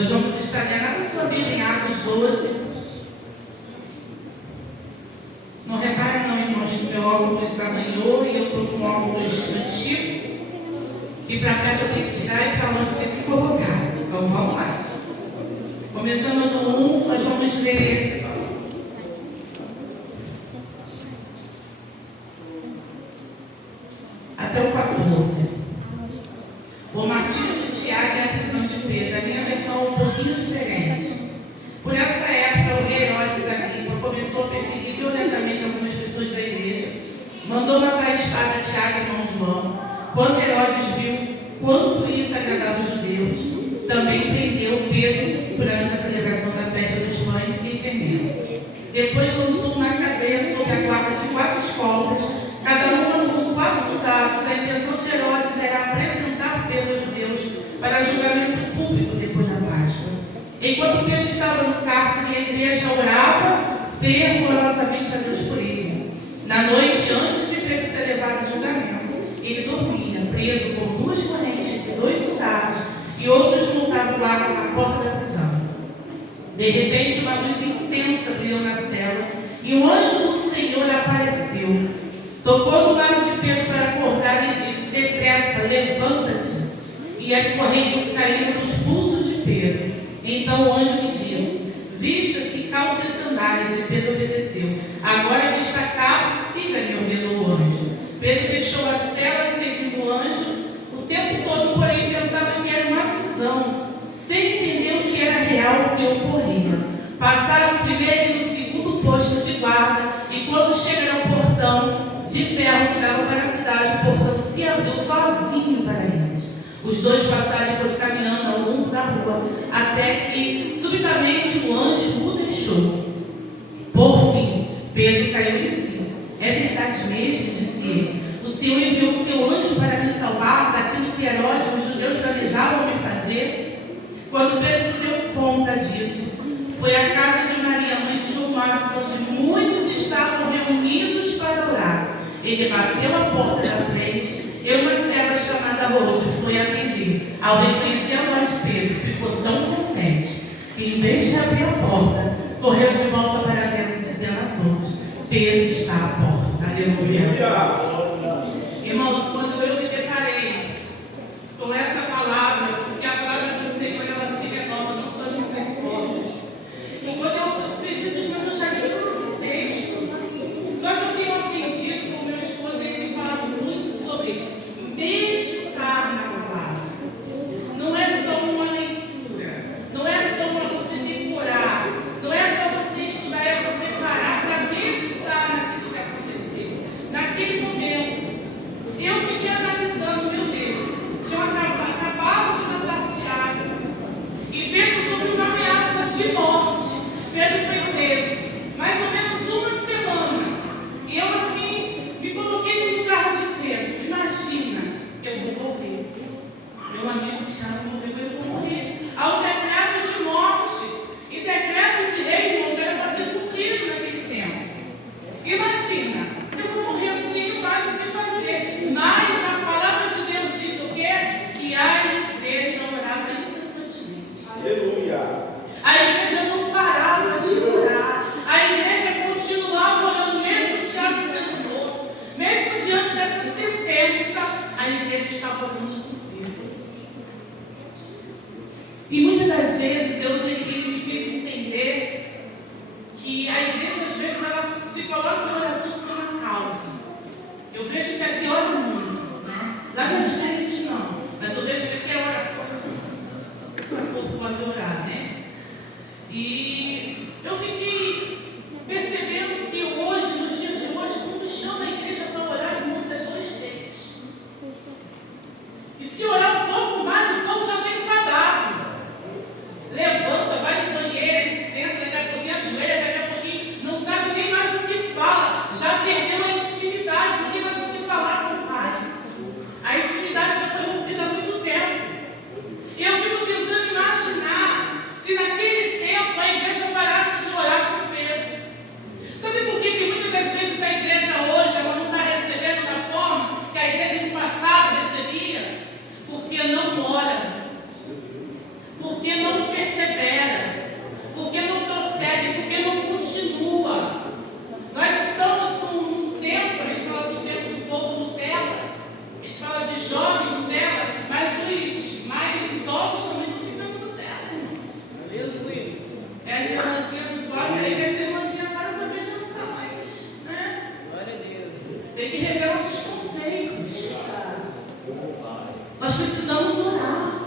Nós vamos estar lá na sua Bíblia em Atos 12. Não repara não, irmãos, que o meu óculos arranhou e eu estou com um óculos antigo, que para cá eu tenho que tirar e para longe eu tenho que colocar. Então vamos lá. Começando no 1, nós vamos ler até o 14. O martírio de Tiago e a prisão de Pedro. A minha versão é um pouquinho diferente. Por essa época, o rei Herodes Agripa começou a perseguir violentamente algumas pessoas da igreja. Mandou matar a espada a Tiago e irmão João. Quando Herodes viu quanto isso agradava os judeus, também prendeu Pedro durante a celebração da festa dos pães e fermento. Depois lançou na cadeia sob a guarda de 4 escoltas, cada uma com 4 soldados. A intenção de Herodes era apresentar Pedro aos judeus para julgamento público depois da Páscoa. Enquanto Pedro estava no cárcere, a igreja orava fervorosamente a Deus por ele. Na noite, antes de Pedro ser levado a julgamento, ele dormia, preso por 2 correntes de 2 soldados, e outros montavam guarda na porta da prisão. De repente, uma luz intensa brilhou na cela, e o anjo do Senhor apareceu. Tocou do lado de Pedro para acordar e disse: depressa, levanta-te. E as correntes caíram dos pulsos de Pedro. Então o anjo lhe disse: vista-se, calça as sandálias. E Pedro obedeceu. Agora vista a capa, siga-me, ordenou o anjo. Pedro deixou a cela seguindo o anjo. O tempo todo, porém, pensava que era uma visão, sem entender o que era real o que ocorria. Passaram o primeiro e o segundo posto de guarda, e quando chegaram ao portão de ferro que dava para a cidade, o portão se abriu sozinho para eles. Os dois passaram e foram caminhando ao longo da rua, até que, subitamente, o anjo o deixou. Por fim, Pedro caiu em si. É verdade mesmo, disse ele. O Senhor enviou o seu anjo para me salvar daquilo que Herodes e os judeus planejavam me fazer. Quando Pedro se deu conta disso, foi à casa de Maria, mãe de João Marcos, onde muitos estavam reunidos para orar. Ele bateu a porta da frente e uma serva chamada Rode foi atender. Ao reconhecer a voz de Pedro, ficou tão contente que, em vez de abrir a porta, correu de volta para dentro, dizendo a todos: Pedro está à porta. Aleluia. Irmãos, quando eu me deparei com essa palavra, porque a palavra do Senhor, ela se renova, não só as misericórdias. E quando eu fiz Jesus, mas eu já li todo esse texto. Só que eu tenho aprendido com meu esposo, ele fala muito sobre meditar na palavra. Não é só uma leitura, não é só para você decorar, não é só você estudar, é você parar para meditar naquilo que aconteceu, naquele momento. Eu fiquei analisando, meu Deus, tinha acabado de matar Tiago, e Pedro sofreu uma ameaça de morte. Pedro foi preso, mais ou menos uma semana, e eu assim, me coloquei no lugar de Pedro. Imagina, eu vou morrer, meu amigo Tiago morreu, eu vou morrer. Há um decreto de morte, e decreto de rei, irmãos, era para ser cumprido naquele tempo. Imagina, eu vou morrer, não tenho mais o que fazer. Mas a palavra de Deus diz o quê? Que a igreja orava incessantemente. Aleluia. A igreja não parava de orar. A igreja continuava orando, mesmo Tiago sendo morto, mesmo diante dessa sentença, a igreja estava orando por Pedro. E muitas das vezes Deus ele me fez entender que a igreja, às vezes, ela se coloca em oração por uma causa. Eu vejo que aqui ora o mundo, né? Lá não é diferente, não. Mas eu vejo que aqui é oração para o povo pode orar, né? E eu fiquei percebendo que hoje, no dia de hoje, quando chama a igreja para orar, irmãos, é 2 textos. E se orar um pouco mais, o povo já está enfadado. Levanta, vai no banheiro, ele senta, daqui a pouquinho ajoelha, daqui a pouquinho não sabe nem mais o que fala. Já perdeu a intimidade, não tem mais o que falar com o Pai. A intimidade já foi rompida há muito tempo. falei para essa irmãzinha, agora também já não está mais, né? Glória a Deus. Tem que rever nossos conceitos. Nós precisamos orar.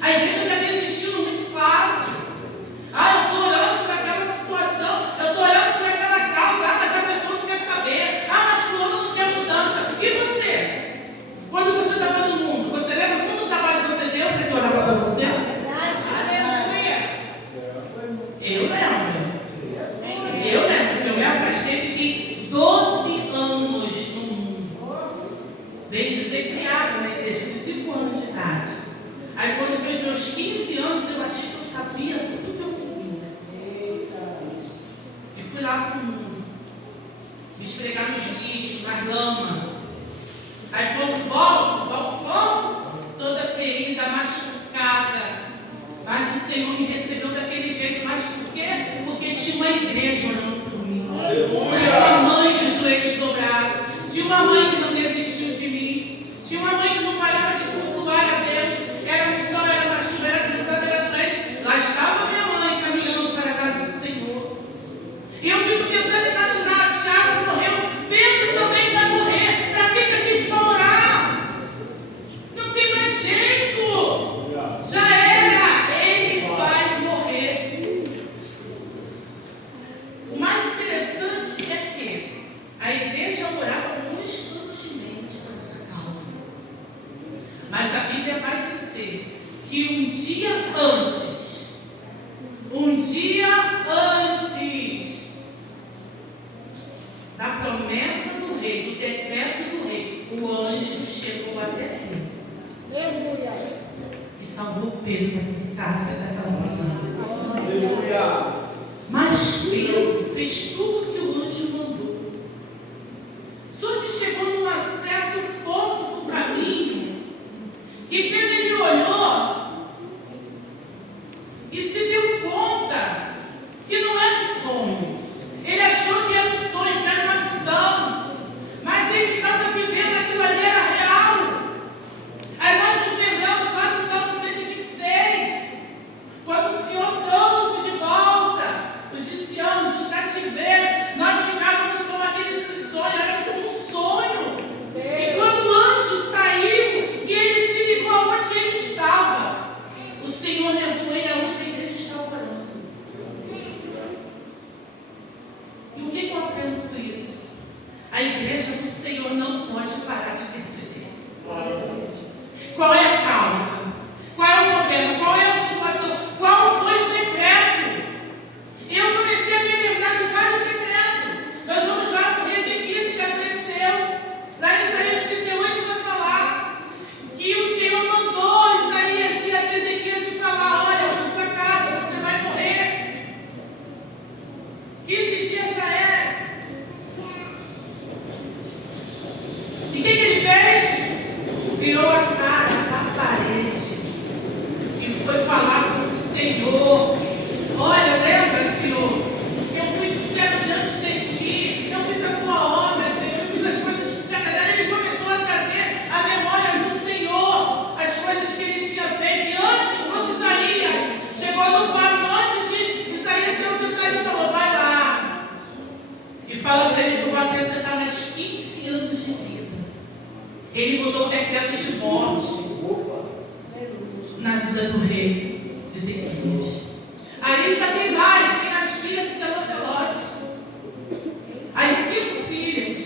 A igreja está desistindo muito fácil. Eu estou orando por aquela situação, eu estou orando por aquela causa, mas a pessoa não quer saber, mas fulano não quer mudança. E você? Quando você estava no mundo, você lembra quanto trabalho você deu para que orava para você? Eu lembro, porque eu me afastei, fiquei 12 anos no mundo. Veio dizer criada na igreja, com 5 anos de idade. Aí quando fez meus 15 anos, eu achei que eu sabia tudo que eu queria. E fui lá para o mundo, me esfregar nos lixos, na lama. Aí quando volto, toda ferida, machucada. Mas o Senhor me recebeu daquele jeito. Mas por quê? Porque tinha uma igreja orando por mim. Tinha uma mãe de joelhos dobrados. Tinha uma mãe que não desistiu de mim. Tinha uma mãe que não parava de cultuar a Deus. Era no sol, era na chuva, era pesado, era atrás. Lá estava minha mãe caminhando para a casa do Senhor. E eu fico tentando imaginar, Tiago morreu, Pedro também vai morrer. Para que a gente vai orar? Não tem mais jeito. Já era, ele vai morrer. O mais interessante é que a igreja orava constantemente por essa causa. Mas a Bíblia vai dizer que um dia antes da promessa do rei, do decreto do rei, o anjo chegou até Pedro e salvou Pedro da casa daquela prisão. Mas Pedro fez tudo que o anjo mandou. Só que chegou num certo ponto do caminho que Pedro ele olhou e se deu conta que não era um sonho. Ele achou que era um sonho, que era uma visão. Mas ele estava vivendo aquilo ali, era real. Aí nós nos lembramos lá no Salmo 126, quando o Senhor trouxe de volta os discípulos dos cativeiros, nós ficávamos como aquele sonho, era como um sonho. E quando o anjo saiu, e ele se ligou aonde ele estava, o Senhor levou ele aonde a igreja estava orando. E o que eu aprendo com isso? A igreja do Senhor não pode parar de interceder. Qual é a causa? Qual é o problema? Qual é a situação? Qual foi o decreto? Eu comecei a me lembrar de vários decretos. Nós vamos lá para o rei Ezequias, que aconteceu. Lá em Isaías 38 vai falar que o Senhor mandou Isaías ir até Ezequias e falar: olha, na sua casa você vai morrer. 15 dias já era. E o que ele fez? Virou a cara para a parede e foi falar com o Senhor: olha, lembra, Senhor, eu fui sincero diante de ti, eu fiz a tua obra, Senhor, eu fiz as coisas que te agradaram. Ele começou a trazer a memória do Senhor, as coisas que ele tinha feito. E antes, quando Isaías chegou no pátio, antes de Isaías ser o secretário, falou: vai lá e fala para ele que eu vou acrescentar mais 15 anos de vida. Ele mudou o decreto de morte na vida do rei Ezequias. Aí ainda tem mais, tem as filhas de Zelofelote. As 5 filhas.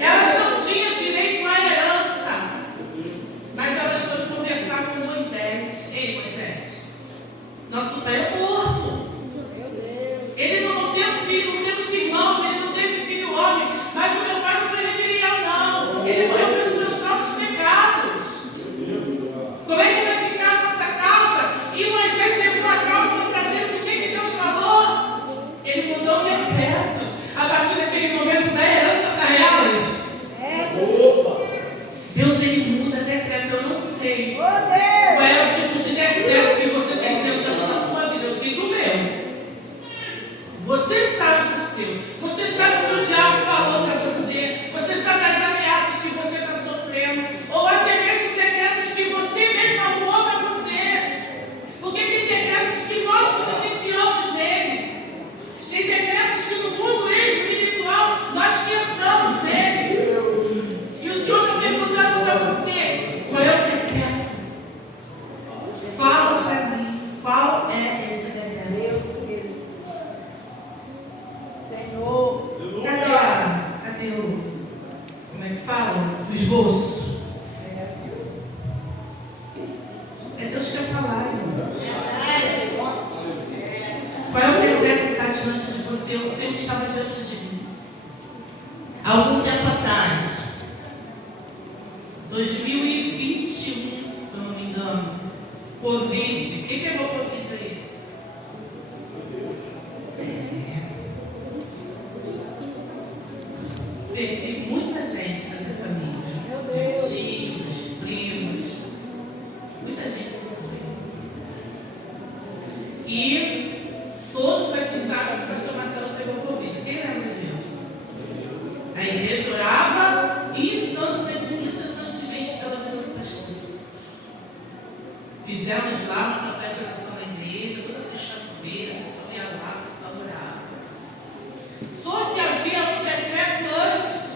Elas não tinham direito à herança, mas elas foram conversar com Moisés. Ei, Moisés, nosso pai é morto. Ele não tem filho, não temos irmãos, ele não teve filho homem, mas o meu pai não foi rebelião, não. Ele morreu pelos seus próprios pecados. Como é que vai ficar a nossa causa? E Moisés levou a causa para Deus. O que Deus falou? Ele mudou o decreto. A partir daquele momento da herança para elas. Deus, ele muda decreto. Eu não sei qual é o tipo de decreto que você está enfrentando na tua vida. Eu sei bolso. É Deus que quer falar, irmãos. Qual é o decreto que está diante de você? O seu que estava diante de mim. Algum tempo atrás, 2021, se eu não me engano, Covid. Quem pegou Covid aí? Perdi muita gente da minha família. Meus tios, primos. Muita gente se foi. E todos aqui sabem que o pastor Marcelo pegou Covid. Quem lembra disso? A igreja orava incessantemente pela vida do pastor. Fizemos lá uma campanha de oração na igreja, toda sexta-feira, a pessoa ia lá, a pessoa orava. Só que havia um decreto antes.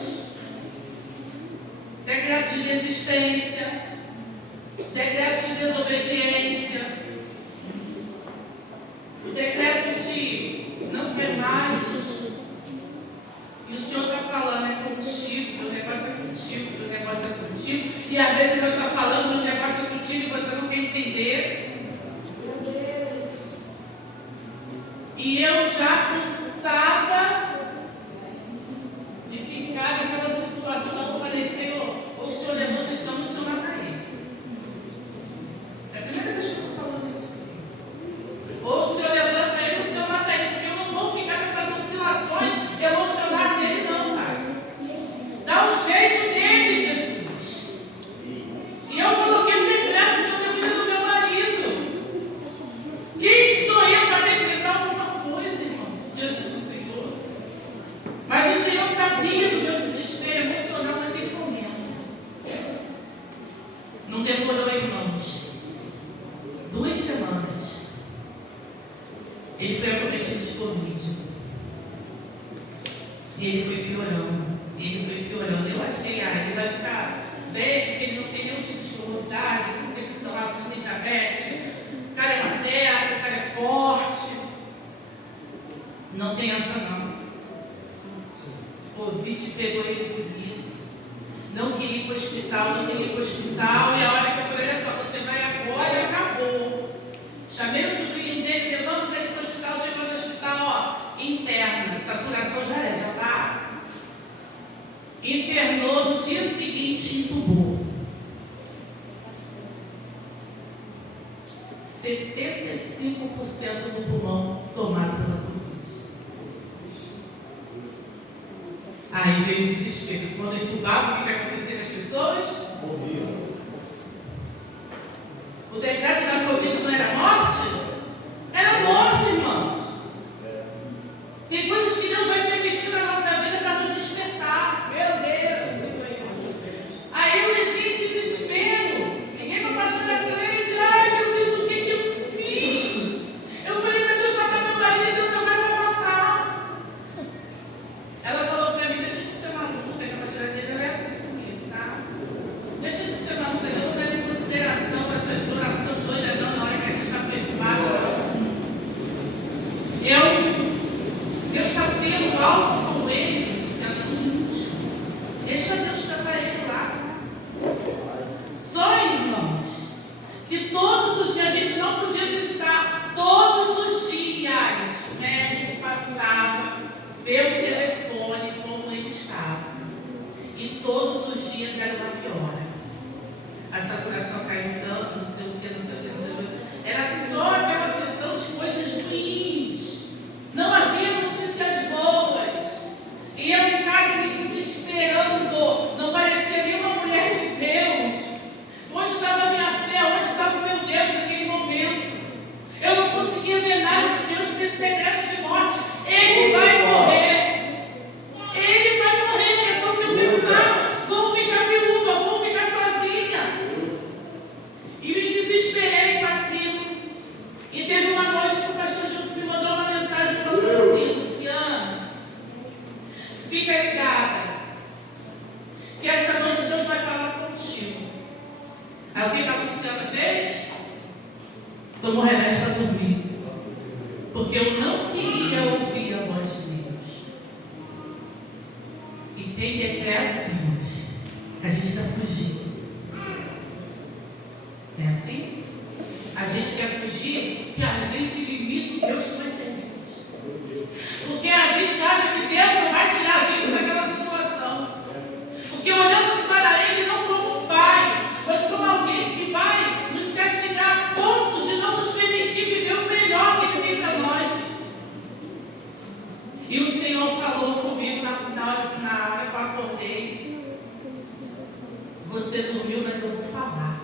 Decreto de desistência, decreto de desobediência, o decreto de não quer mais. E o Senhor está falando, é contigo, o negócio é contigo, o negócio é contigo. E às vezes Deus está falando, o negócio é contigo e você não quer entender. E eu já cansada de ficar naquela situação, falei, Senhor, ou o Senhor levanta esse homem, o Senhor mata ele. É a primeira vez que eu estou falando isso. Ou o Senhor levanta ele, ou o Senhor mata ele, porque eu não vou ficar nessas oscilações emocionais dele, não, cara. Dá um jeito nele, Jesus. E eu coloquei um decreto sobre a vida do meu marido. Quem sou eu para decretar alguma coisa, irmãos, diante do Senhor? Mas o Senhor sabia do meu desespero emocional naquele momento. Não demorou, irmãos. 2 semanas. Ele foi acometido de Covid. E ele foi piorando. Eu achei, ele vai ficar bem, porque ele não tem nenhum tipo de comorbidade, não tem pressão alta, não tem diabetes. O cara é materno, o cara é forte. Não tem essa não. Covid pegou ele bonito. Não queria ir para o hospital, E a hora que eu falei, olha só, você vai agora e acabou. Chamei o sobrinho dele, levamos ele para o hospital, chegou no hospital, interno, saturação já tá. Internou, no dia seguinte entubou. 75% do pulmão tomado pela Covid. Aí veio o desespero. Quando entubava, o que acontecia com as pessoas? Morriam. O decreto da Covid não era morte? Era morte, irmãos. Tem coisas que Deus vai permitir na nossa vida para nos despertar. Meu Deus! Aí eu entrei em desespero. Ninguém para pastor da crente. Ai, meu Deus, o que eu fiz? Eu falei para Deus matar meu marido, Deus agora vai matar. Ela falou para mim, deixa de ser maluca, que a pastora dele é assim comigo, tá? Deixa de ser maluca, eu não levo em consideração essa oração doida, não, na hora que a gente está preocupado. Eu estava vendo algo com ele, deixa Deus tratar ele lá. Só, irmãos, que todos os dias a gente não podia visitar, todos os dias o médico passava pelo telefone como ele estava. E todos os dias era uma piora. A saturação caiu tanto, não sei o que. Era só aquela sessão de coisas ruins. Não havia notícias boas. E eu em casa me desesperando. Não parecia nenhuma mulher de Deus. Onde estava a minha fé? Onde estava o meu Deus naquele momento? Eu não conseguia ver nada diante desse decreto de morte. Ele vai morrer. Ele vai morrer. É só o que eu pensava. Vou ficar viúva, vou ficar sozinha. E me desesperei com aquilo. E teve uma noite que o pastor Gilson me mandou uma mensagem falando assim: Luciana, fica ligada, que essa noite Deus vai falar contigo. Aí o que a Luciana fez? Tomou remédio para dormir. Porque eu não queria ouvir a voz de Deus. E tem decretos, irmãos, que a gente está fugir. É assim? A gente quer fugir que a gente limita o Deus que vai ser. Porque a gente acha que Deus não vai tirar a gente daquela situação. Porque olhamos para Ele não como um pai, mas como alguém que vai nos castigar a ponto de não nos permitir viver o melhor que Ele tem para nós. E o Senhor falou comigo na hora que eu acordei: você dormiu, mas eu vou falar.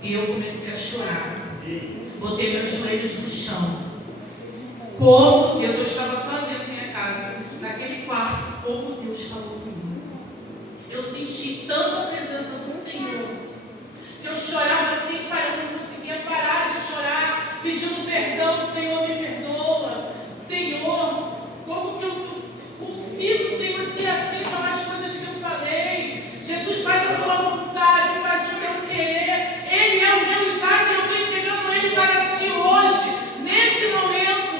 E eu comecei a chorar. Botei meus joelhos no chão. Como Deus, eu estava sozinha na minha casa, naquele quarto, como Deus falou comigo. Eu senti tanta presença do Senhor, que eu chorava assim, pai, eu não conseguia parar de chorar, pedindo perdão. Senhor, me perdoa. Senhor, como que eu consigo, Senhor, ser assim, falar as coisas que eu falei? Jesus, faz a tua vontade, faz o teu querer. Ele é o meu Isaac, eu estou entregando ele para ti hoje, nesse momento.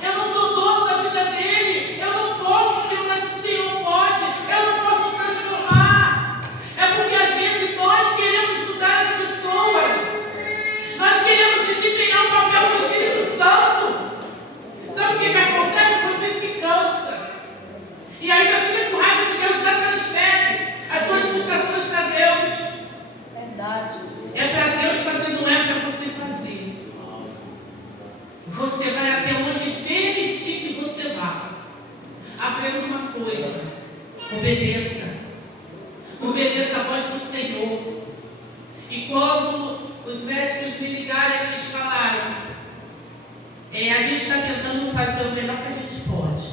Eu não sou dono da vida dele, eu não posso, Senhor, mas o Senhor pode. Eu não posso transformar. É porque às vezes nós queremos mudar as pessoas, nós queremos desempenhar o papel do Espírito Santo. Sabe o que acontece? Você se cansa e ainda fica com raiva de Deus, ainda transfere as suas frustrações para Deus. Verdade. É para Deus fazer, não é para você fazer. Você vai até onde permitir que você vá. Aprenda uma coisa: obedeça. Obedeça a voz do Senhor. E quando os médicos me ligaram, eles falaram: a gente está tentando fazer o melhor que a gente pode.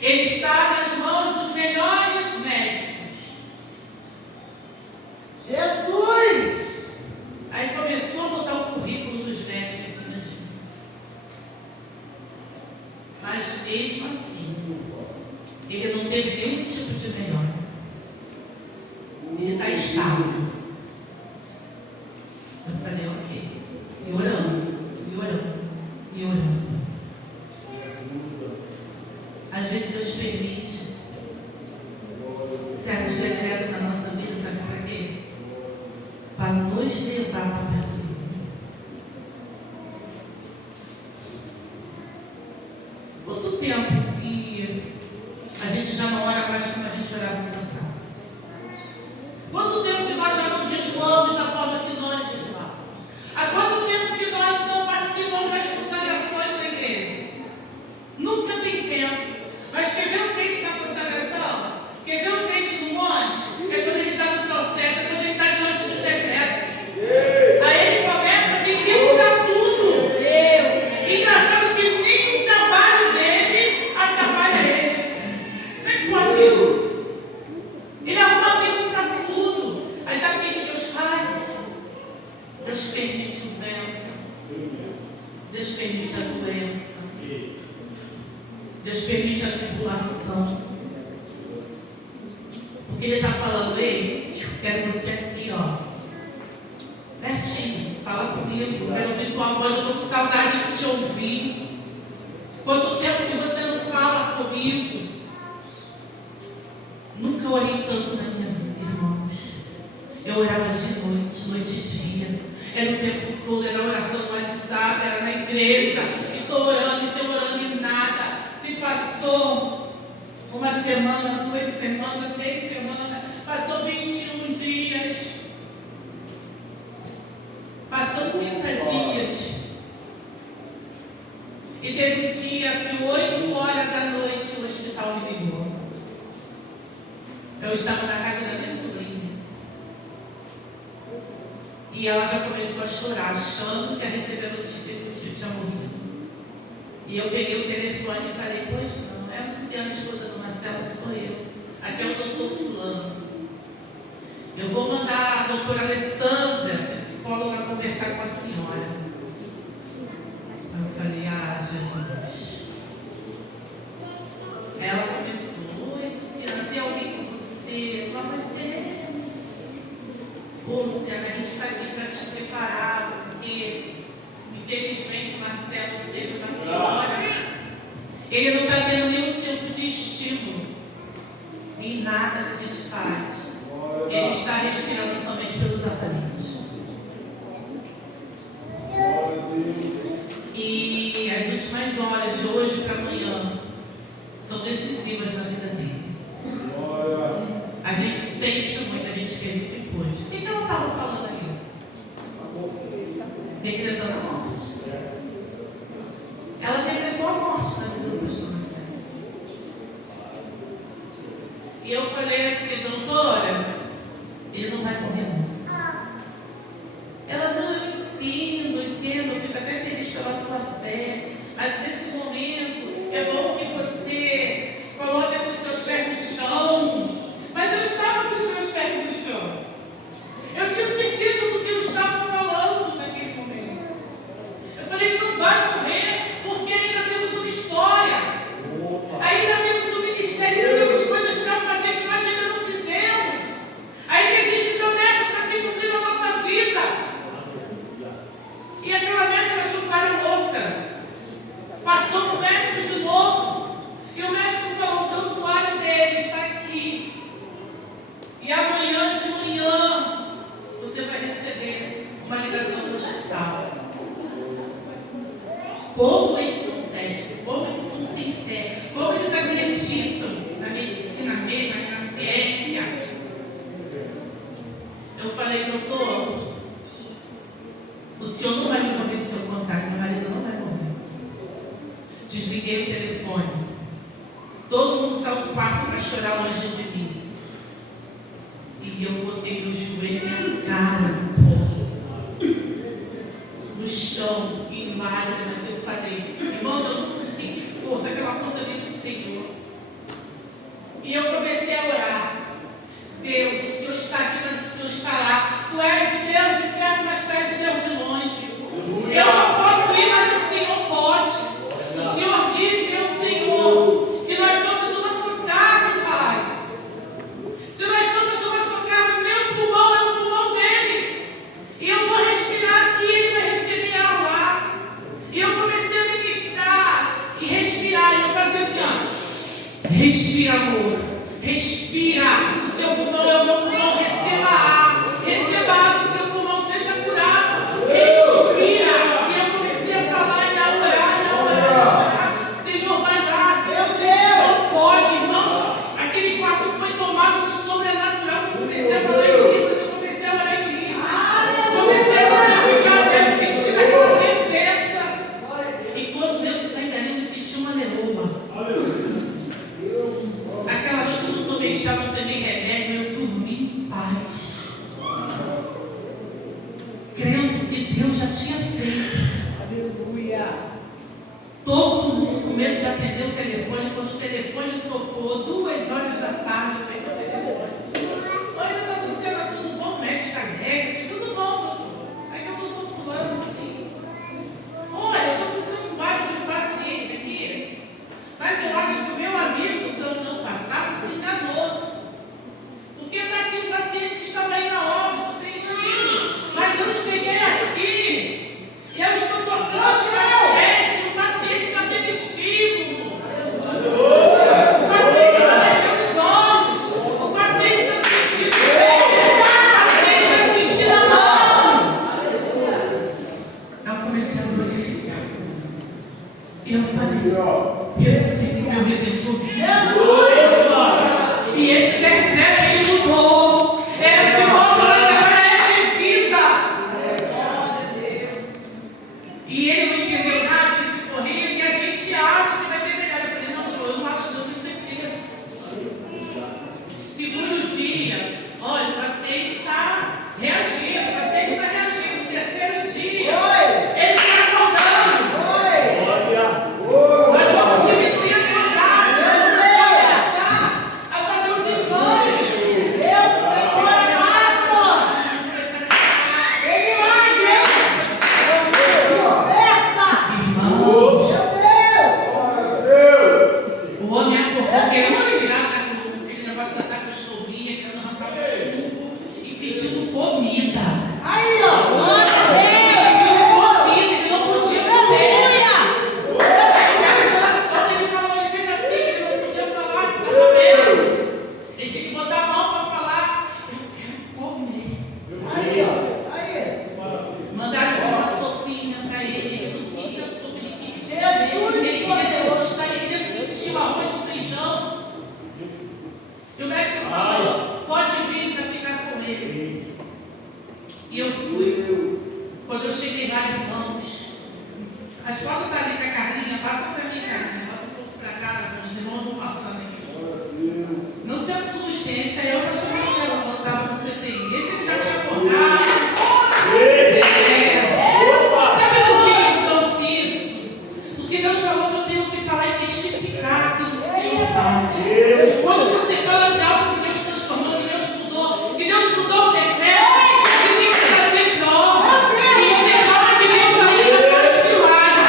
Ele está nas mãos dos melhores médicos. Jesus! Aí começou a botar o currículo dos médicos em cima de mim. Mas mesmo assim, ele não teve nenhum tipo de melhora. Ele está estável. Eu falei, ok. E orando, e orando, e orando. Às vezes Deus permite certos decretos na nossa vida, sabe para quê? Para nos levar para perto dele. Quanto tempo que a gente já não ora mais como a gente orava no passado? Quanto tempo que nós já não jejuamos da forma que nós jejuamos? Há quanto tempo que nós não participamos das consagrações da igreja? Nunca tem tempo. Mas quer ver o crente na consagração? Quer ver o crente no monte? É quando ele está no processo, é quando ele está diante de decreto. Aí ele começa a mudar tudo. Engraçado que nem o trabalho dele atrapalha ele. Como é que pode isso? Ele arruma tempo para tudo. Mas sabe o que Deus faz? Deus permite o vento. Deus permite a doença. Deus permite a tribulação. Porque Ele está falando: ei, quero você aqui, ó. Pertinho, fala comigo. Quero ouvir tua voz, eu estou com saudade de te ouvir. Quanto tempo que você não fala comigo? Nunca orei tanto na minha vida, irmãos. Eu orava de noite, noite e dia. Era o tempo todo, era oração no WhatsApp, era na igreja. E estou orando, e nada. Se passou uma semana, 2 semanas, 3 semanas, passou 21 dias, passou 30 dias. E teve um dia que 8 horas da noite o hospital me ligou. Eu estava na casa da minha sobrinha. E ela já começou a chorar, achando que ia receber a notícia que o tio tinha morrido. E eu peguei o telefone e falei: pois não, é a Luciana, esposa do Marcelo, sou eu. Aqui é o doutor fulano. Eu vou mandar a doutora Alessandra, psicóloga, conversar com a senhora. Eu falei: ah, Jesus. Ela começou: oi, Luciana, tem alguém com você? Mas você... Ô, Luciana, a gente está aqui para te preparar, porque infelizmente o Marcelo teve uma hora. Ele não está tendo nenhum tipo de estímulo. em nada que a gente faz. Ele está respirando somente pelos aparelhos. E as últimas horas de hoje para amanhã são decisivas na vida dele. A gente sente muito, a gente fez o que pôde. O que ela estava falando ali? Decretando a morte. Ela decretou a morte na vida do pastor Marcelo. E eu falei assim, doutora, ele não vai morrer não. Ela, não, eu entendo, eu fico até feliz pela tua fé, mas nesse momento é bom que você coloque os seus pés no chão. Mas eu estava com os meus pés no chão. Eu tinha certeza do que eu estava falando naquele momento. Eu falei, não vai morrer, porque ainda temos uma história. Ainda temos um ministério, ainda temos coisas para fazer que nós ainda não fizemos. Ainda existem promessas para se cumprir na nossa vida. E aquela médica achou cara louca. Passou para o médico de novo. E o médico falou, o prontuário dele está aqui. E amanhã de manhã você vai receber uma ligação do hospital. Como eles são céticos, como eles são sem fé, como eles acreditam na medicina mesmo, na ciência. Eu falei, doutor, o senhor não vai me convencer ao contrário, meu marido não vai morrer. Desliguei o telefone. Todo mundo saiu do quarto para chorar longe de mim. E eu botei meu joelho na cara no chão, em lágrimas. Eu falei, irmãos, eu não consegui força, aquela força veio do Senhor. E eu comecei a orar. Deus, o Senhor está aqui, mas o Senhor está lá. Tu és o Deus de perto, mas tu és o Deus de longe. Eu não posso ir, mas o Senhor pode. O Senhor diz, meu Senhor, que nós somos uma só carne, Pai. Se nós somos uma só carne, o meu pulmão é o pulmão dele. E eu vou respirar aqui, ele vai receber ar lá. E eu comecei a ministrar e respirar. E eu fazia assim, ó. Respira, amor. Respira. O seu pulmão é o meu pulmão. Receba ar. Receba ar do seu pulmão. Seja curado. Respira. E eu comecei a falar e a orar. Senhor, vai lá. Senhor, o Senhor pode, irmãos. Aquele quarto foi tomado do sobrenatural. Eu comecei a falar em línguas. Eu comecei a orar em línguas. Comecei a glorificar Deus, sentir aquela presença. E quando eu saí dali, eu me senti uma leoa. Aquela noite eu não tomei chá, não tomei remédio, eu dormi em paz. Crendo que Deus já tinha feito. Aleluia. Todo mundo com medo de atender o telefone. Quando o telefone tocou, 2 horas da tarde, eu peguei o telefone. Oi, dona Luciana, tudo bom? Médica alegre, tudo bom, doutor? Aí eu estou fulano assim. Olha, eu estou com vários de paciente aqui, mas eu acho que o meu amigo do ano passado se enganou. Porque está aqui um paciente que estava aí na óbito, sem estímulo. Mas eu cheguei aqui e eu estou tocando o paciente está tendo estímulo. O paciente está mexendo os olhos. O paciente está sentindo o pé. O paciente está sentindo a mão. Eu comecei a glorificar. E eu falei, eu sei que meu Redentor vive. E esse decreto ele mudou. Era de morte, mas agora é de vida. E ele não entendeu nada, ele ficou rindo, e a gente acha que vai ter melhor. Eu falei, não, eu não acho, não tenho certeza. Segundo dia, olha, o paciente está reagindo, o paciente está reagindo. Terceiro dia, ele está acordando. Nós vamos diminuir as rosadas, vamos começar a fazer um desmame. fotos da Rita Carlinha, passa para mim, Carlinha. Bota um pouco para cá, os irmãos vão passando aqui. Não se assustem, esse aí é o pastor Marcelo, quando estava no CTI. Esse que já tinha acordado. Sabe por que ele trouxe isso? Porque Deus falou que eu tenho que falar e testificar aquilo que o Senhor faz. Quando você fala de algo que Deus transformou, que Deus mudou o decreto, você tem que trazer prova. E esse prova que Deus ainda faz milagre.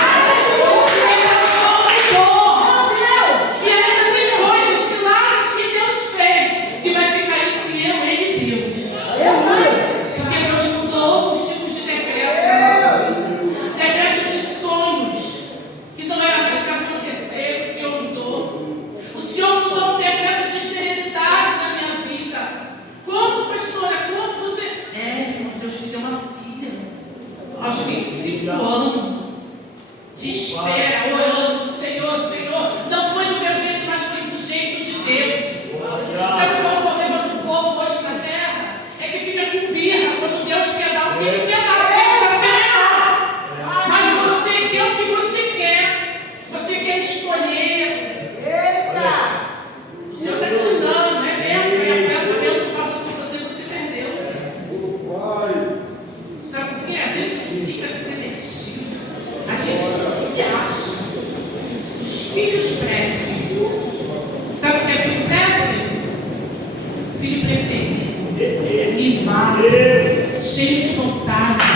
Ele transformou. E ainda tem coisas, milagres que Deus fez, que vai ficar entre eu e Deus. Porque Deus mudou os tipos de decreto na nossa vida. Decreto de sonhos, que não era mais para acontecer, o Senhor mudou. O Senhor mudou o decreto de esterilidade na minha vida. Quando, pastora, quando você... irmãos, Deus me deu uma filha. Aos 25 anos. De espera, orando, Senhor, não foi do meu jeito, mas foi do jeito de Deus. Sabe qual é o problema do povo hoje na terra? É que fica com birra quando Deus quer dar o que Ele quer dar, porque Ele sabe que é melhor. Mas você quer o que você quer. Você quer escolher. O Senhor está te dando, é bênção. E a bênção passa por você, você perdeu. Sabe por quê? A gente fica seletivo. A gente se acha. Os filhos preferem. Sabe o que é filho preferido? Filho preferido. Mimado. Cheio de vontade.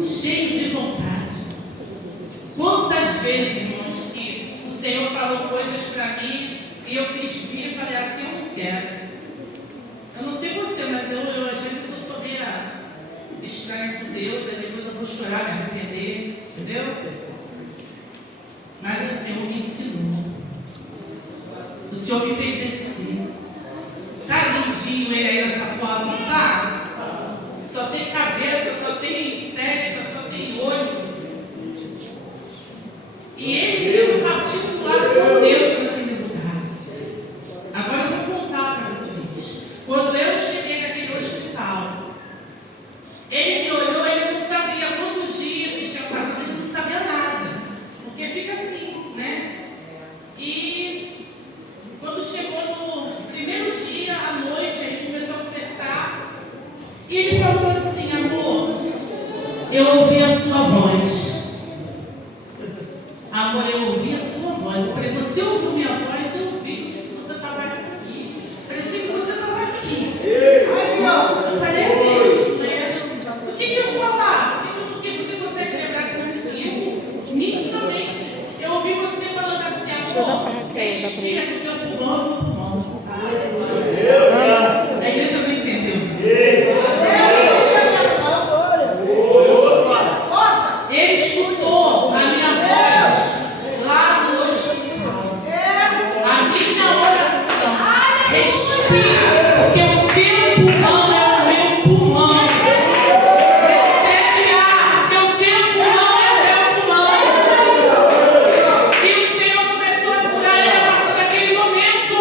Cheio de vontade. Quantas vezes, irmãos, que o Senhor falou coisas para mim e eu fiz vir e falei assim, eu não quero. Eu não sei você, mas eu às vezes eu sou meio estranho com Deus, aí depois eu vou chorar, me arrepender, entendeu? Mas o Senhor me ensinou. O Senhor me fez descer. Tá lindinho ele aí dessa forma, não tá? Só tem cabeça, só tem testa, só tem olho. E ele deu um particular com Deus naquele lugar. Agora eu vou contar para vocês. Quando eu cheguei naquele hospital, ele me olhou, ele não sabia quantos dias que tinha passado, ele não sabia nada. Porque fica assim, né? E quando chegou no primeiro dia, à noite, a gente começou a conversar. E ele falou assim, amor, eu ouvi a sua voz. Amor, eu ouvi a sua voz. Eu falei, você ouviu minha voz? Eu ouvi. Não sei se você estava aqui. Parecia que você estava aqui. Eu falei, é mesmo, né? O que eu falar? O que você consegue lembrar consigo? Nitidamente. Eu ouvi você falando assim, amor, respira do teu pulmão no pulmão. A igreja não entendeu. Ele escutou a minha voz lá no hospital. A minha oração. Respira, porque o teu pulmão é o meu pulmão. Recebe ar, porque o teu pulmão é o meu pulmão. E o Senhor começou a curar ele a partir daquele momento.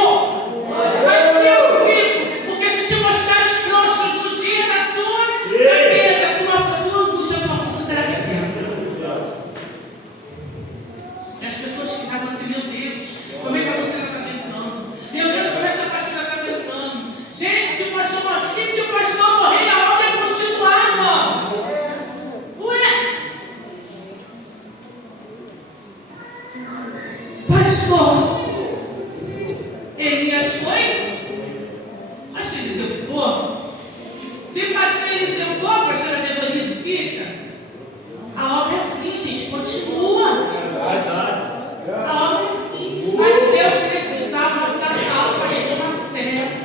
Mas se eu fico, porque se te mostrar os trouxas do dia da tua cabeça, a tua angústia, a tua força será pequena. E as pessoas ficavam assim, meu Deus, como é que você está aguentando? Meu Deus, como essa pastora está aguentando? Gente, se o pastor morrer, e se o pastor morrer, a obra é continuar, irmão? Ué? Pastor, Elias foi? Pastor Eliseu ficou? Se o pastor Eliseu for, a pastora Devanise fica? A obra é assim, gente, continua. A obra é assim. Mas Deus precisava tratar o pastor Marcelo.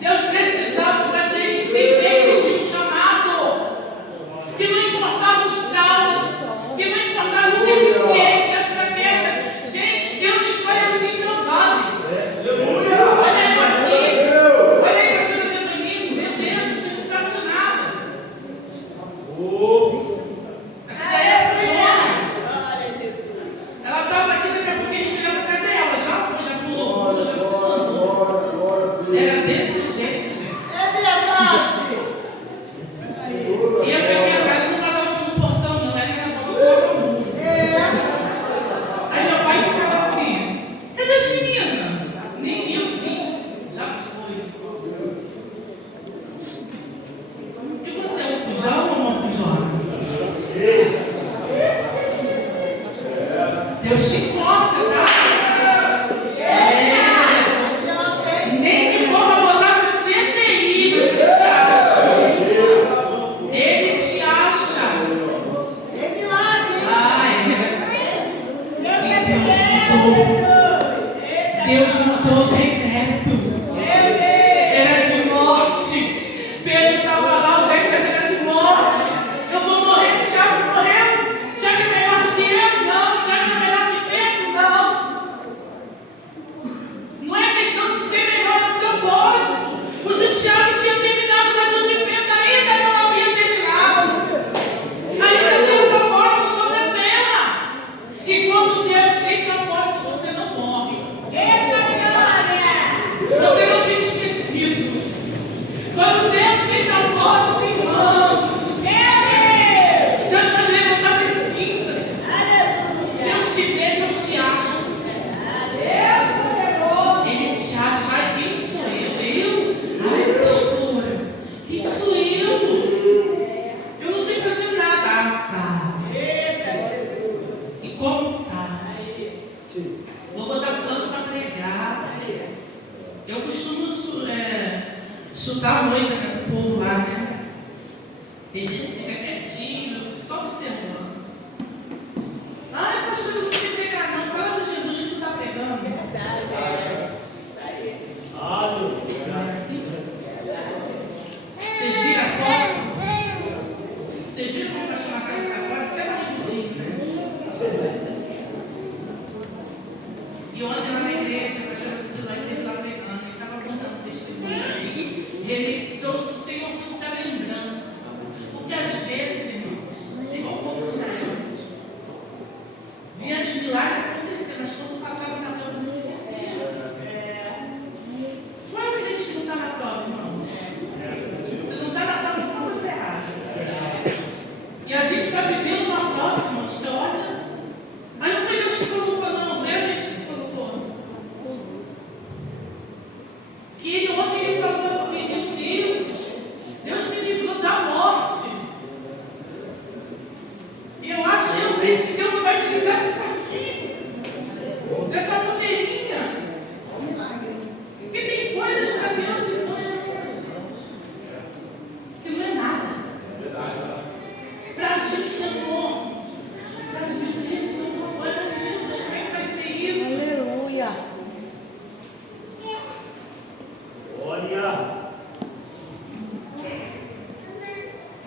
Deus precisava fazer ele entender que ele tinha um chamado. Que não importava os traumas, que não importava as deficiências, as fraquezas. Gente, Deus escolheu os improváveis. Olha eu aqui. Olha aí, pastora Devanise. Meu Deus, você não sabe de nada. Essa daí é a Jona. Ela estava aqui, daqui a pouco a gente tirava, cadê ela? Já foi, já pulou, já se mandou. Era desse jeito, gente. É verdade. Ia pra minha casa, não passava pelo portão, Deus te encontra, tá? Nem que for para botar no CTI, mas Ele te acha. Ele te acha. Deus mudou o decreto. Era de morte. Pedro estava lá, o decreto era de morte. Eu vou morrer, Tiago morreu. Tiago é melhor do que eu? Não. Tiago é melhor do que Pedro? Não. Não é questão de ser melhor, é o propósito. O de Tiago tinha terminado, mas o de Pedro ainda não havia terminado. Ainda tem um propósito sobre a terra. E quando Deus tem propósito, você não morre. Você não fica esquecido. Quando Deus tem propósito, irmãos, Deus está levantando em cinza. Deus te vê, Deus te acha. Ele te acha. Ai, quem sou eu? Ai, pastora, quem sou eu? Eu não sei fazer nada. Ah, sabe. E como sabe? Vou botar fulano para pregar. Eu costumo chutar a moita do povo lá, né? Tem gente que fica quietinho, eu fico só observando. Ai, pastor, não sei pegar não. Fala de Jesus que tu está pegando. Não é assim? Vocês viram a foto? Vocês viram como o pastor Marcelo está agora? Até barrigudinho, né? E ontem lá na igreja, o pastor Marcelo esteve lá pegando, ele estava contando testemunho. E ele trouxe, o Senhor trouxe a lembrança. Porque às vezes, irmãos, igual o povo de Israel, via de milagre acontecer, mas quando passava na prova, não esquecia. Foi o crente que não está na prova, irmãos. Você não está na prova, não você errada. E a gente está vivendo uma prova, irmãos, que olha. Mas não foi Deus que colocou, não. Não é a gente que se colocou. Que ontem ele falou assim, meu Deus, Deus me livrou da morte. E eu acho realmente que Deus não vai me livrar disso aqui, dessa bobeirinha. Porque tem coisas para Deus e coisas para Deus que não é nada. Para a gente é bom. Para as meninas, eu vou falar de Jesus, como é que vai ser isso? Aleluia.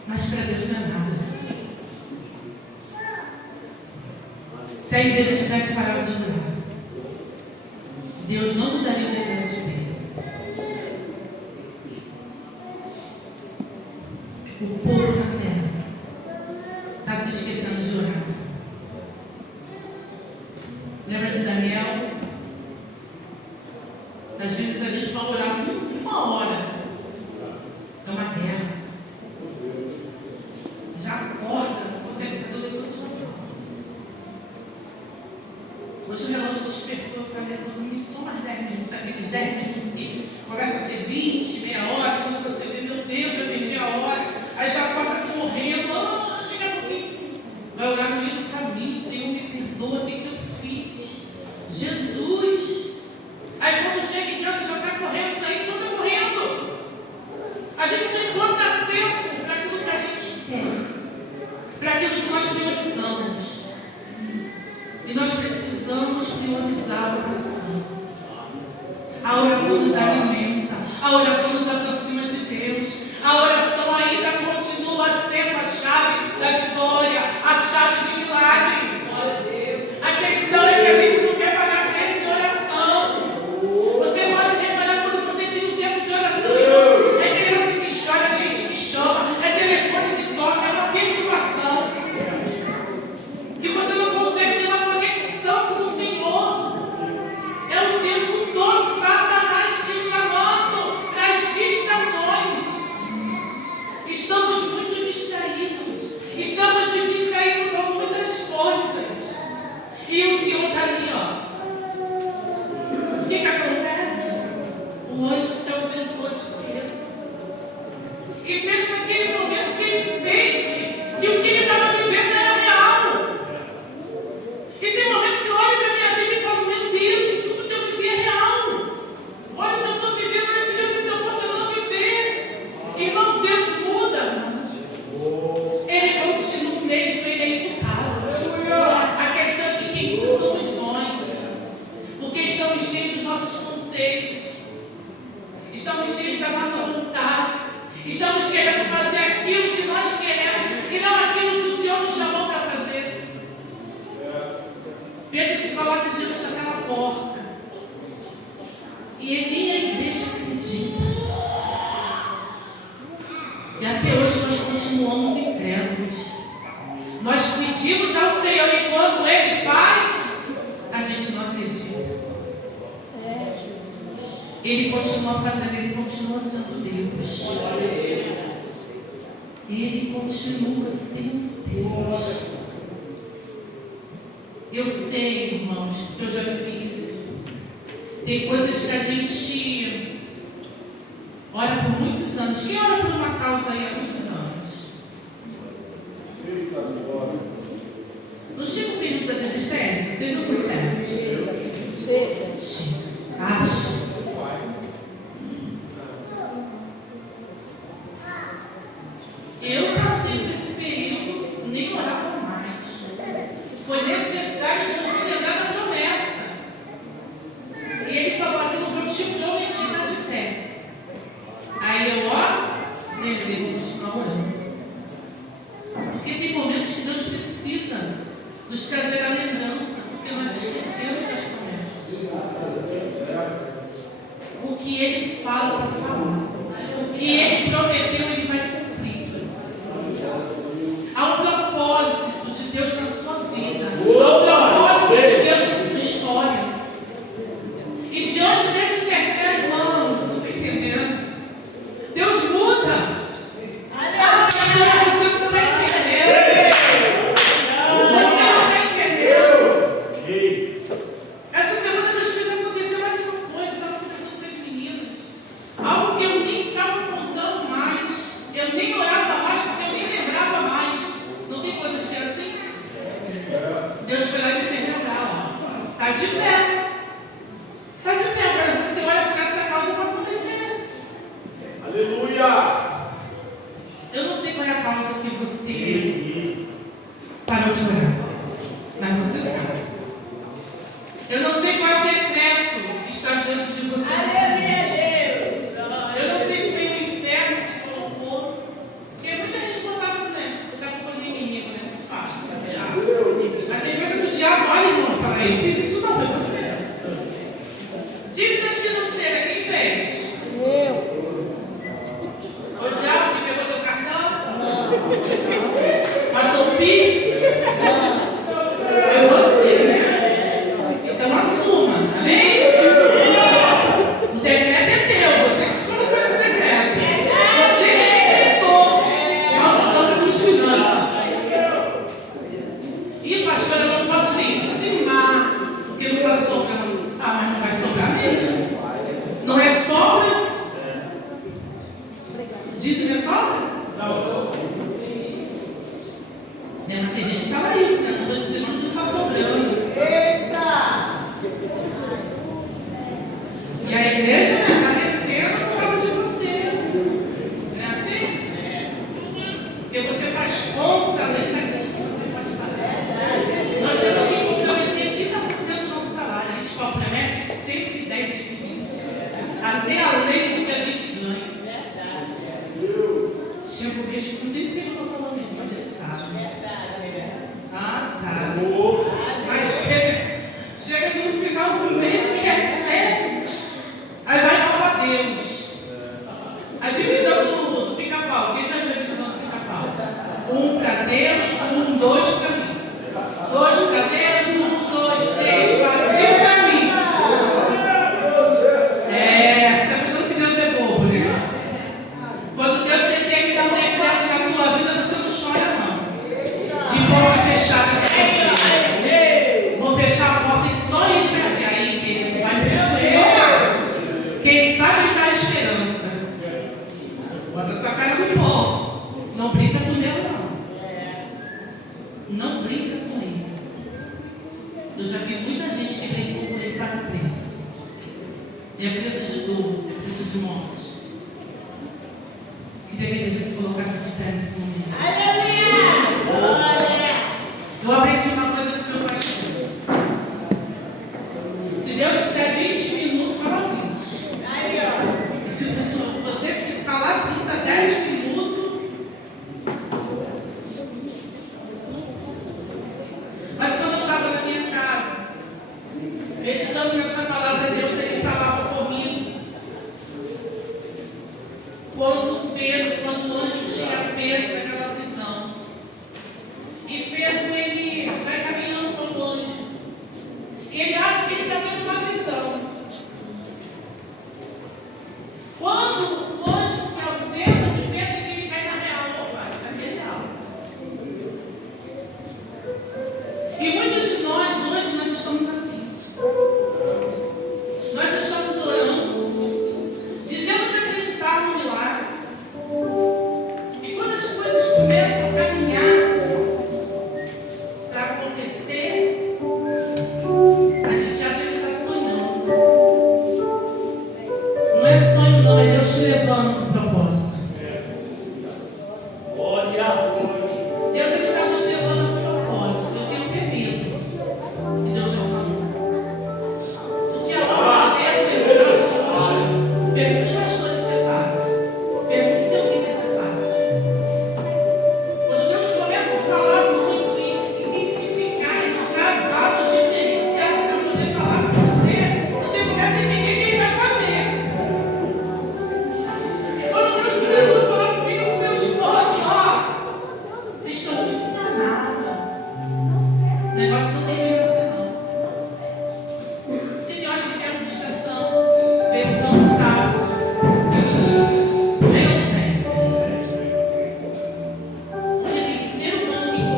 Mas para Deus não é nada. Se a igreja tivesse parado de orar, Deus não mudaria o decreto de Pedro. O povo na terra está se esquecendo de orar. Lembra de Daniel? Às vezes a gente vai orar uma hora. É uma guerra. Já acorda, não consegue fazer o devocional. Hoje o relógio despertou, eu falei, não me só mais 10 minutos, aqueles 10 minutos, começa a ser 20, meia hora, quando você vê, meu Deus, eu perdi a hora, aí já acorda correndo, fica comigo. Vai orar no meio do caminho, Senhor, me perdoa, o que eu fiz? Jesus! Aí quando chega em casa, já está correndo, saindo, só está correndo. A gente só encontra tempo para aquilo que a gente quer, para aquilo que nós priorizamos. E nós precisamos priorizar a oração. A oração nos alimenta, a oração nos aproxima de Deus. A oração ainda continua sendo a chave da vitória, a chave de milagre. A questão é que a gente não quer pagar preço em oração. Você pode reparar quando você tem um tempo de oração. É criança que chora, gente que chama, é telefone que toca, é uma perturbação. Que você não consegue ter uma conexão com o Senhor. É o tempo todo Satanás te chamando para as distrações. Estamos muito distraídos. Estamos coloca Jesus naquela porta. E nem a igreja acredita. E até hoje nós continuamos incrédulos. Nós pedimos ao Senhor e quando Ele faz, a gente não acredita. Ele continua fazendo, Ele continua sendo Deus. Ele continua sendo Deus. Eu sei, irmãos, porque eu já vivi isso. Tem coisas que a gente ora por muitos anos. Quem ora por uma causa aí há muitos anos? Não chega o período da desistência? Sejam sinceros. Chega. Acho. Eu passei por esse período, nem orava mais. Foi necessário que eu me lembrar da promessa. E ele falou aquilo que eu te prometi na de pé. Aí eu lembrei, vou continuar orando. Porque tem momentos que Deus precisa nos trazer a lembrança, porque nós esquecemos das promessas. O que Ele fala para falar. O que Ele prometeu, Ele vai cumprir. Há um propósito de Deus na sua vida. Há um propósito de Deus na sua história. E diante desse decreto, irmãos, você está entendendo? Deus muda. Pastor, você não está entendendo. Você não está entendendo. Essa semana Deus fez acontecer mais uma coisa. Eu estava conversando com as meninas. Algo que eu nem estava contando mais. Eu nem orava mais, porque eu nem lembrava mais. Não tem coisas que é assim? Deus foi lá e me fez lembrar. Está de pé. Está de pé. Agora você olha para essa causa para acontecer. Aleluia! Eu não sei qual é a causa que você parou de orar. Mas você sabe. Eu não sei qual é o decreto que está diante de você. Eu não sei se foi o inferno que colocou. Porque muita gente botava, né? Botava culpa no inimigo, né? Muito fácil, tá vendo? Mas tem coisa que o diabo olha, irmão, fala, eu fiz isso não, foi você. Dívidas financeiras, quem fez? O diabo que pegou teu cartão? Passou o Pix? É você, né? Então assuma, amém? O decreto é teu, você que se colocou nesse decreto. Você que decretou maldição da confiança. E pastor, eu não posso nem dizimar, porque não está sobrando. Ah, mas não vai sobrar mesmo? Não é sobra? Dízimo é sobra? Não. Mas tem gente que fala isso, né? Não estou dizendo que não está sobrando. E a igreja está descendo por causa de você. Não é assim? Porque você faz conta além daquilo que você pode fazer. Nós temos que comprometer 30% do nosso salário. A gente compromete sempre 10 e 20. Até além do que a gente ganha. Chega o mês, inclusive, que eu não estou falando isso, mas ele sabe. Ah, sabe. Mas chega no final do mês que recebe. Aí vai falar Deus. A divisão do pica-pau. Quem já viu a divisão do pica-pau? 1 para Deus, 2 para mim. 2 para Deus, 2, 3, 4, 5 para mim. Você está pensando que Deus é bobo, né? Quando Deus tem que dar um decreto na tua vida, você não chora, não. De porta fechada até você. Vou fechar a porta e só ir para aí, querido. Vai me quem sabe dá esperança. Bota sua cara no pó. Não brinca com ele, não. Não brinca com ele. Eu já vi muita gente que brincou com ele para preço. É preço de dor, é preço de morte. Queria que a igreja se colocasse de pé nesse momento. Eu aprendi uma coisa do meu pastor. Se Deus te der 20 minutos, fala 20. E se você falar 30, 10 minutos. Mas quando eu estava na minha casa,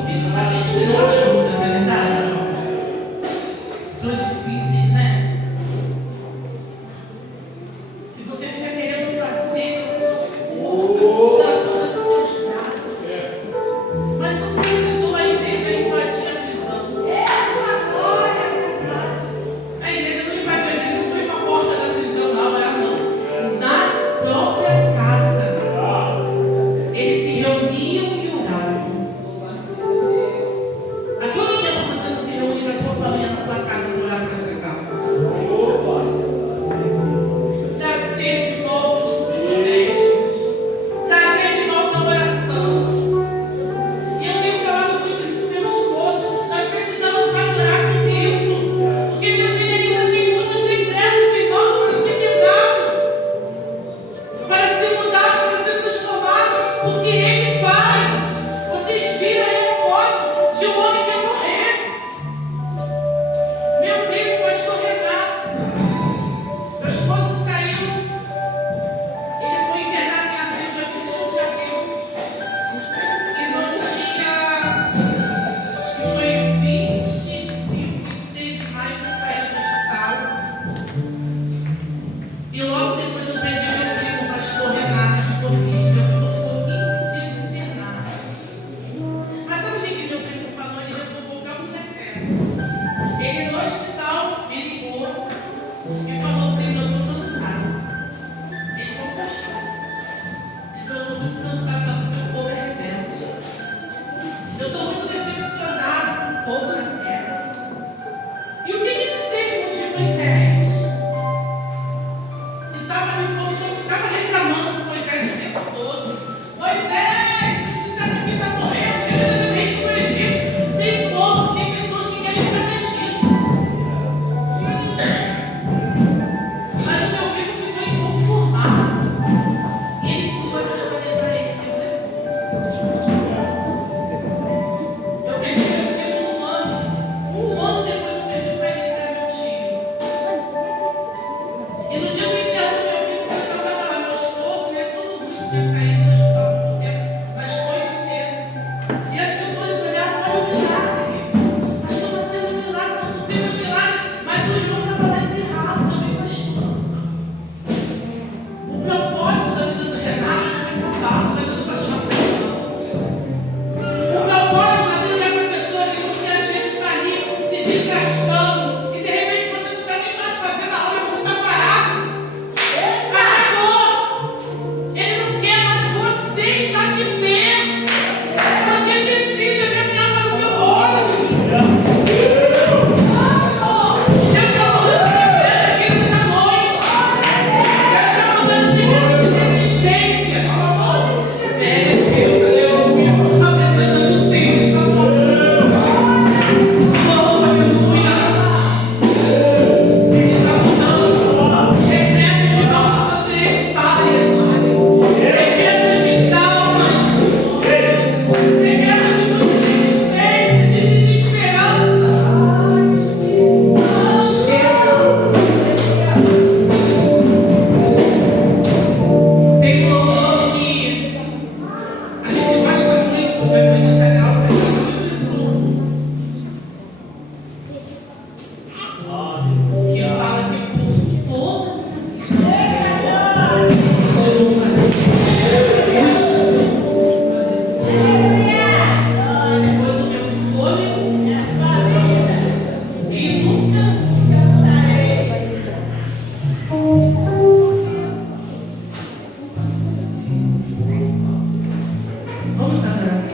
convívio com a gente que não ajuda, não é verdade, irmãos? São difíceis, né? E você fica querendo fazer com a sua força dos seus braços. Mas não precisou a igreja invadir a prisão. A igreja não invadiu a igreja, não foi para a porta da prisão, não. Na própria casa. Eles se reuniam e oravam. Há quanto tempo você não se reúne com a tua família na tua casa para orar por essa casa? Trazer de volta os cultos domésticos. Trazer de volta a oração. E eu tenho falado muito isso com meu esposo. Nós precisamos mais orar aqui dentro. Porque Deus ainda tem muitos decretos, irmãos, para ser quebrado, para ser mudado, para ser transformado. Porque Ele faz. Vocês viram aí a foto de um homem que ia morrer. Meu primo, pastor Renato. Meu esposo saiu. Ele foi internado em abril, dia 21 de abril. E no dia, acho que foi 25, 26 de maio, ele saiu do hospital. E logo depois eu perdi meu primo, pastor Renato, de Covid. Meu primo ficou 15 dias internado. Mas sabe o que meu primo falou? Ele revogou o próprio decreto. Ele no hospital me ligou e falou: primo, eu estou cansado. Ele falou: pastor. Ele falou: eu estou muito cansado, sabe, porque o povo é rebelde. Eu estou muito decepcionado com o povo da terra. E o que dizer, irmãos de Moisés? E o povo estava reclamando com Moisés o tempo todo. Moisés, você acha que está morrendo? Porque a gente foi Egito. Tem povo, tem pessoas que querem ficar mexidos. Mas o meu primo ficou inconformado. E ele pediu a Deus para levar ele. Deus levou. Eu perdi meu primo 1 ano. 1 ano depois eu perdi para ele, que era meu tio. E no dia do enterro do meu primo, o pessoal estava lá, meu esposo, né? Todo mundo tinha saído do hospital há muito tempo, mas foi no enterro. E as pessoas olhavam: olha o milagre.